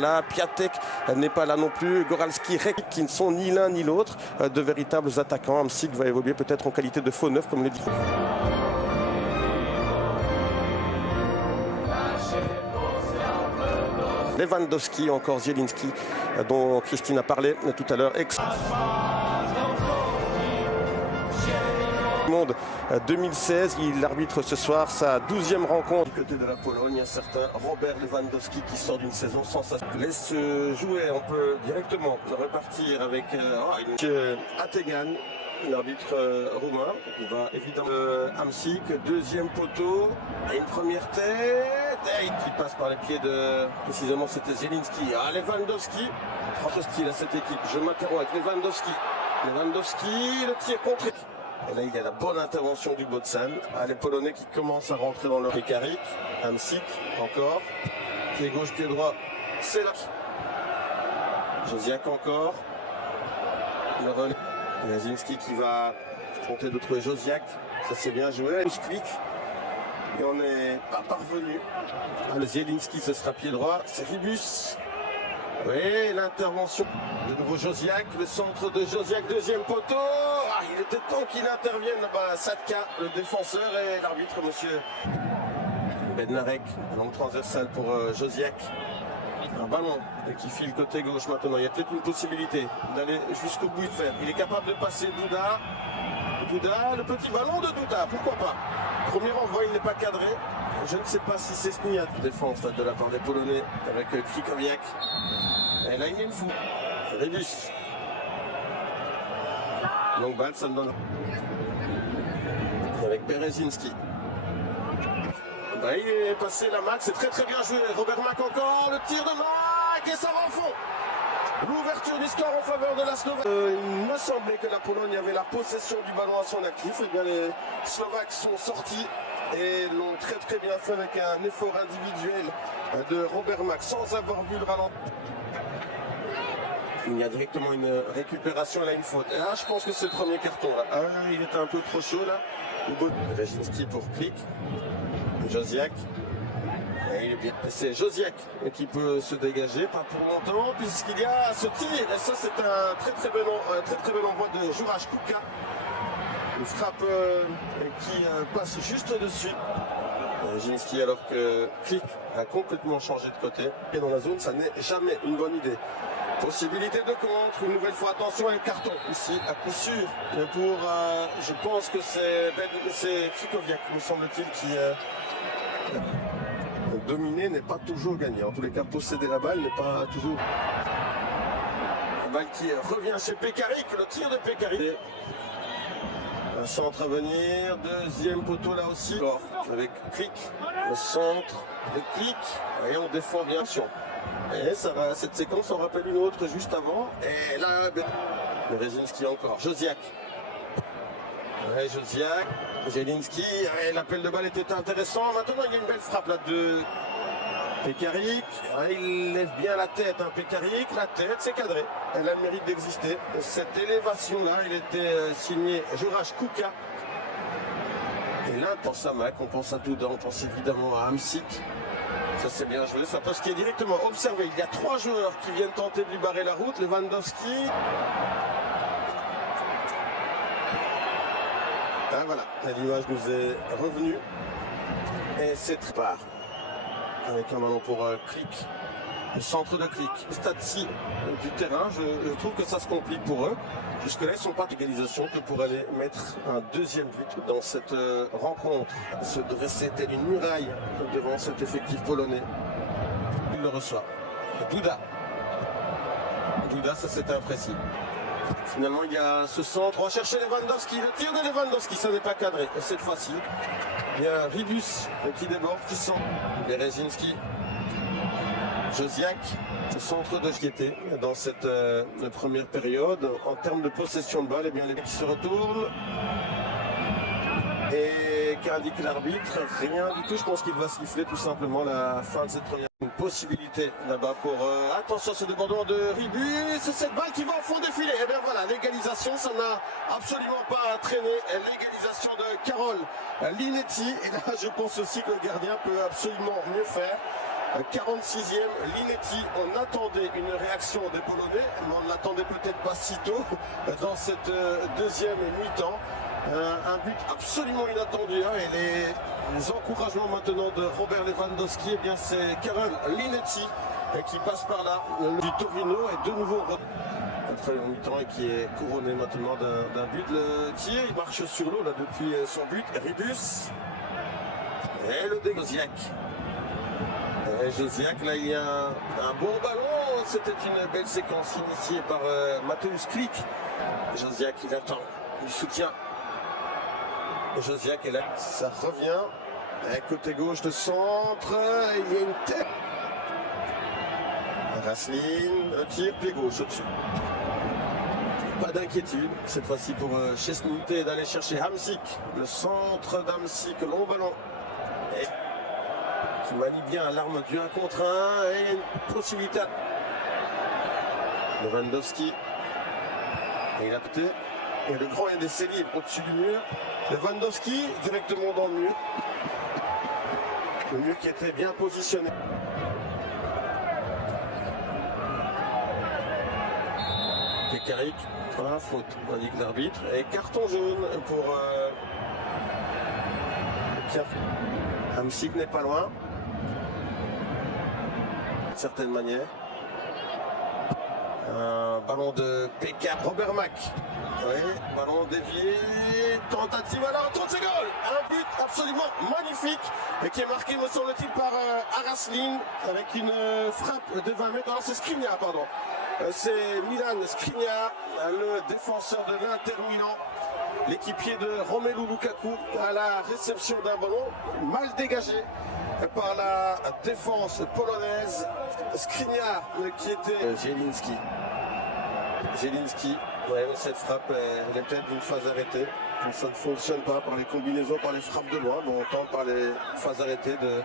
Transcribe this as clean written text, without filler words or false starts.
Là, Piatek n'est pas là non plus. Goralski, Rek, qui ne sont ni l'un ni l'autre de véritables attaquants. Hamsik va évoluer peut-être en qualité de faux neuf, comme le dit. Lewandowski, encore Zielinski, dont Christine a parlé tout à l'heure. Monde 2016, il arbitre ce soir sa 12e rencontre. Du côté de la Pologne, un certain Robert Lewandowski qui sort d'une saison sans ça. Laisse jouer, on peut directement repartir avec Ategan, l'arbitre roumain. Il va évidemment Hamsik, deuxième poteau, et une première tête qui passe par les pieds de, précisément c'était Zielinski. Lewandowski, franche style à cette équipe. Je m'interromps avec Lewandowski. Lewandowski, le tir contre. Et là, il y a la bonne intervention du Botsan. Les Polonais qui commencent à rentrer dans leur Pekarik. Hamsik, encore. Pied gauche, pied droit. C'est là. Josiak encore. Le relais. Jazinski qui va tenter de trouver Josiak. Ça, c'est bien joué. Clic. Et on n'est pas parvenu. Le Zielinski, ce sera pied droit. C'est Ribus. Oui, l'intervention. De nouveau Josiak. Le centre de Josiak, deuxième poteau. Il était temps qu'il intervienne là-bas, Sadka, le défenseur, et l'arbitre, monsieur Bednarek, longue transversale pour Josiak. Un ballon qui file côté gauche maintenant. Il y a peut-être une possibilité d'aller jusqu'au bout de fer. Il est capable de passer Douda. Douda, le petit ballon de Douda, pourquoi pas. Premier envoi, il n'est pas cadré. Je ne sais pas si c'est Sniat. Défense de la part des Polonais avec Krikowiak. Et là, il met une fou. Rébus. Donc balle, ça me donne. Avec Berezinski. Il est passé la Mac, c'est très bien joué. Robert Mac encore, le tir de Mac et ça va au fond. L'ouverture du score en faveur de la Slovaquie. Il me semblait que la Pologne avait la possession du ballon à son actif. Et bien les Slovaques sont sortis et l'ont très bien fait avec un effort individuel de Robert Mac sans avoir vu le ralenti. Il y a directement une récupération, là une faute. Et là, je pense que c'est le premier carton. Là. Il était un peu trop chaud là. Jazinski pour Klik. Josiak. Et il est bien. C'est Josiak qui peut se dégager, pas pour longtemps, puisqu'il y a ce tir. Et ça, c'est un très bel envoi de Juraj Kuka. Une frappe qui passe juste au-dessus. Jazinski, alors que Klik a complètement changé de côté. Et dans la zone, ça n'est jamais une bonne idée. Possibilité de contre, une nouvelle fois, attention à un carton ici, à coup sûr, pour, je pense que c'est Krikowiak, me semble-t-il, qui dominer n'est pas toujours gagné. En tous les cas, posséder la balle n'est pas toujours. La balle qui revient chez Pekarik, le tir de Pekarik. Un centre à venir, deuxième poteau là aussi, avec Klik, le centre, le Klik, et on défend bien sûr. Et ça va, cette séquence en rappelle une autre juste avant. Et là, Berezinski encore. Josiak. Ouais, Josiak. Zielinski. Ouais, l'appel de balle était intéressant. Maintenant, il y a une belle frappe là de Pekarik. Ouais, il lève bien la tête, hein, Pekarik. La tête, c'est cadré. Elle a le mérite d'exister. Cette élévation-là, il était signé Juraj Kuka. Et là, on pense à Mac, on pense à Douda, on pense évidemment à Hamsik. Ça c'est bien joué, ça passe qui est directement observé. Il y a 3 joueurs qui viennent tenter de lui barrer la route. Lewandowski. Voilà, l'image nous est revenue. Et c'est très part. Avec un ballon pour Klik. Le centre de Klik. Stade-ci du terrain, je trouve que ça se complique pour eux. Jusque-là, ils ne sont pas d'égalisation que pour aller mettre un deuxième but dans cette rencontre. Se dresser telle une muraille devant cet effectif polonais. Il le reçoit. Douda. Douda, ça c'était imprécis. Finalement, il y a ce centre. On va chercher Lewandowski. Le tir de Lewandowski, ça n'est pas cadré. Et cette fois-ci, il y a Ribus qui déborde, qui sent. Berezinski. Josiak, le centre de Giete dans cette première période. En termes de possession de balle, eh bien, les mecs qui se retournent. Et qu'indique l'arbitre? Rien du tout. Je pense qu'il va siffler tout simplement la fin de cette première. Une possibilité là-bas pour... attention à ce débordement de Ribus. C'est cette balle qui va au fond des filets. Et bien voilà, l'égalisation, ça n'a absolument pas traîné. L'égalisation de Karol Linetti. Et là, je pense aussi que le gardien peut absolument mieux faire. 46e, Linetti. On attendait une réaction des Polonais, mais on ne l'attendait peut-être pas si tôt dans cette deuxième mi-temps. Un but absolument inattendu, hein, et les encouragements maintenant de Robert Lewandowski, eh bien c'est Karol Linetti qui passe par là, du Torino, et de nouveau très long mi-temps et qui est couronné maintenant d'un but. Le tir, il marche sur l'eau là depuis son but. Ribus et le Josiak. Josiak, là il y a un bon ballon. C'était une belle séquence initiée par Mateusz Klich. Josiak, il attend, il soutient. Josiak est là, ça revient. Et côté gauche de centre, il y a une tête. Raslin, un tir, pied gauche au-dessus. Pas d'inquiétude, cette fois-ci pour Szczęsny d'aller chercher Hamsik. Le centre d'Hamsik, long ballon. Et qui manie bien l'arme du 1 contre 1. Et une possibilité. Lewandowski. Et il a peut-être. Et le grand est laissé libre au-dessus du mur. Lewandowski directement dans le mur. Le mur qui était bien positionné. Pekarik, voilà, faute, indique l'arbitre. Et carton jaune pour Pierre. Hamsik n'est pas loin. D'une certaine manière. Un ballon de Pekka. Robert Mack. Oui, ballon dévié. Tentative à la retourne, c'est goal. Un but absolument magnifique. Et qui est marqué, me semble-t-il, par Araslin. Avec une frappe de 20 mètres. Alors c'est Skriniar, pardon. C'est Milan Skriniar, le défenseur de l'Inter Milan, l'équipier de Romelu Lukaku, à la réception d'un ballon mal dégagé par la défense polonaise. Skriniar qui était Zielinski. Zielinski, ouais, cette frappe elle est peut-être d'une phase arrêtée. Ça ne fonctionne pas par les combinaisons, par les frappes de loin, mais on tente par les phases arrêtées de